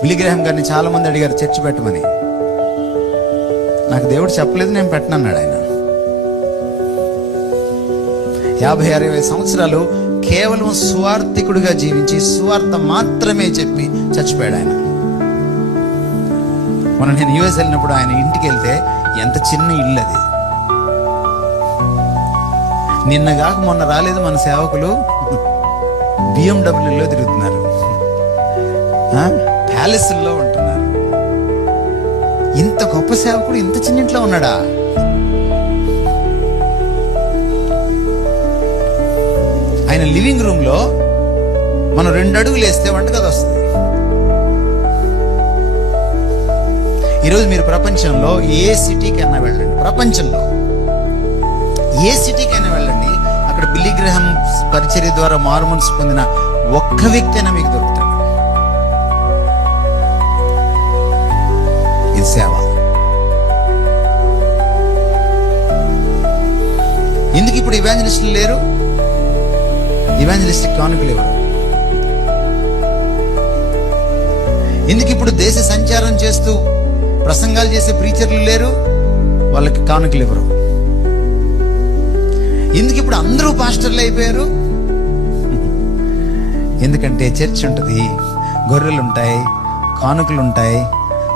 Billy Graham గారిని చాలా మంది అడిగారు చర్చ్ పెట్టమని. నాకు దేవుడు చెప్పలేదు, నేను పెట్టనన్నాడు ఆయన. 50-60 సంవత్సరాలు కేవలం సువార్థికుడిగా జీవించి సువార్త మాత్రమే చెప్పి చచ్చిపోయాడు ఆయన. మొన్న నేను యుఎస్ వెళ్ళినప్పుడు ఆయన ఇంటికి వెళ్తే ఎంత చిన్న ఇల్లు అది. నిన్నగాక మొన్న రాలేదు మన సేవకులు, BMW తిరుగుతున్నారు, ప్యాలెస్లో ఉంటున్నారు. ఇంత గొప్ప సేవకుడు ఇంత చిన్న ఇంట్లో ఉన్నాడా? ఆయన లివింగ్ రూమ్ లో మనం 2 అడుగులు వేస్తే వంటగది వస్తుంది. ఈరోజు మీరు ప్రపంచంలో ఏ సిటీకైనా వెళ్ళండి, ప్రపంచంలో ఏ సిటీకైనా వెళ్ళండి, అక్కడ బిల్లీ గ్రాహం పరిచర్య ద్వారా మారుమనసు పొందిన ఒక్క వ్యక్తి అయినా మీకు దొరుకుతాడు. ఇది సేవ. ఎందుకు ఇప్పుడు ఇవాంజలిస్టులు లేరు? ఇవాంజలిస్టిక్ కానుకలు ఇవ్వరు. ఎందుకు ఇప్పుడు దేశ సంచారం చేస్తూ ప్రసంగాలు చేసే ప్రీచర్లు లేరు? వాళ్ళకి కానుకలు ఇవ్వరు. ఎందుకు ఇప్పుడు అందరూ పాస్టర్లు అయిపోయారు? ఎందుకంటే చర్చ్ ఉంటుంది, గొర్రెలు ఉంటాయి, కానుకలు ఉంటాయి,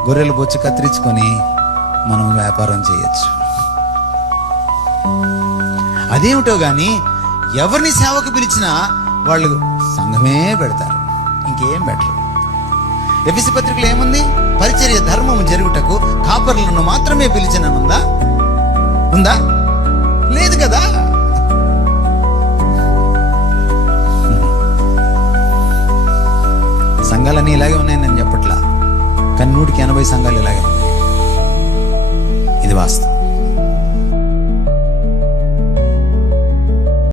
గొర్రెల బొచ్చు కత్తిరించుకొని మనం వ్యాపారం చేయొచ్చు. అదేమిటో గాని ఎవరిని సేవకు పిలిచినా వాళ్ళు సంఘమే పెడతారు, ఇంకేం పెట్టరు. ఎఫెసీ పత్రికలో ఏముంది? పరిచర్య ధర్మము జరుగుటకు కాపరులను మాత్రమే పిలిచిననుందా? ఉందా? లేదు కదా. సంఘాలన్నీ ఇలాగే ఉన్నాయని నేను చెప్పట్లా, కానీ 100కి 80 సంఘాలు ఇలాగే ఉన్నాయి. ఇది వాస్తవం.